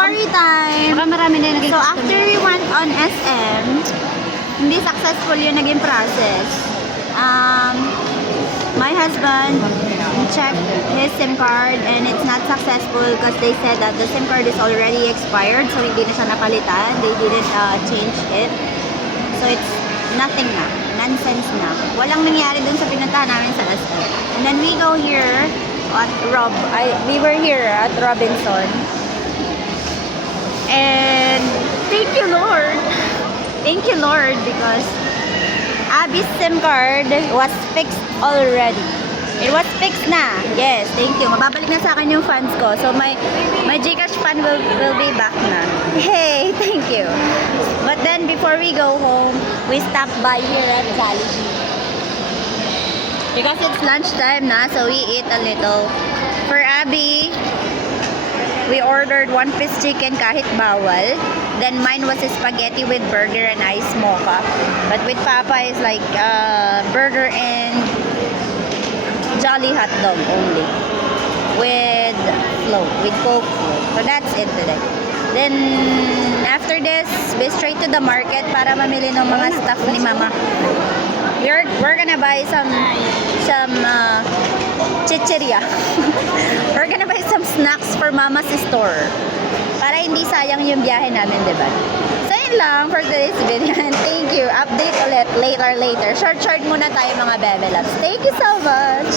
Story time! Baka marami na yung naging So, after we went on SM, hindi successful yung naging process. My husband checked his SIM card and it's not successful because they said that the SIM card is already expired, so hindi na siya napalitan. They didn't change it. So, it's nothing na. Nonsense na. Walang nangyari dun sa pinuntahan namin sa SM. And then we go here at we were here at Robinson. And thank you, Lord. Thank you, Lord, because Abby's SIM card was fixed already. It was fixed na. Yes, thank you. Mababalik na sa akin yung funds ko. So, my GCash fund will be back na. Hey, thank you. But then, before we go home, we stopped by here at Jollibee. Because it's lunchtime na, so we eat a little. For Abby, we ordered 1-piece chicken kahit bawal. Then mine was a spaghetti with burger and ice mocha. But with Papa is like burger and Jolly hot dog only. With Coke float. So that's it today. Then after this, we straight to the market para mamili ng mga stuff ni Mama. We're gonna buy some chicheria. We're gonna buy some snacks for Mama's store. Para hindi sayang yung biyahe namin, diba? So, yun lang for today's video. And thank you. Update ulit later. Short muna tayo mga bebe loves. Thank you so much.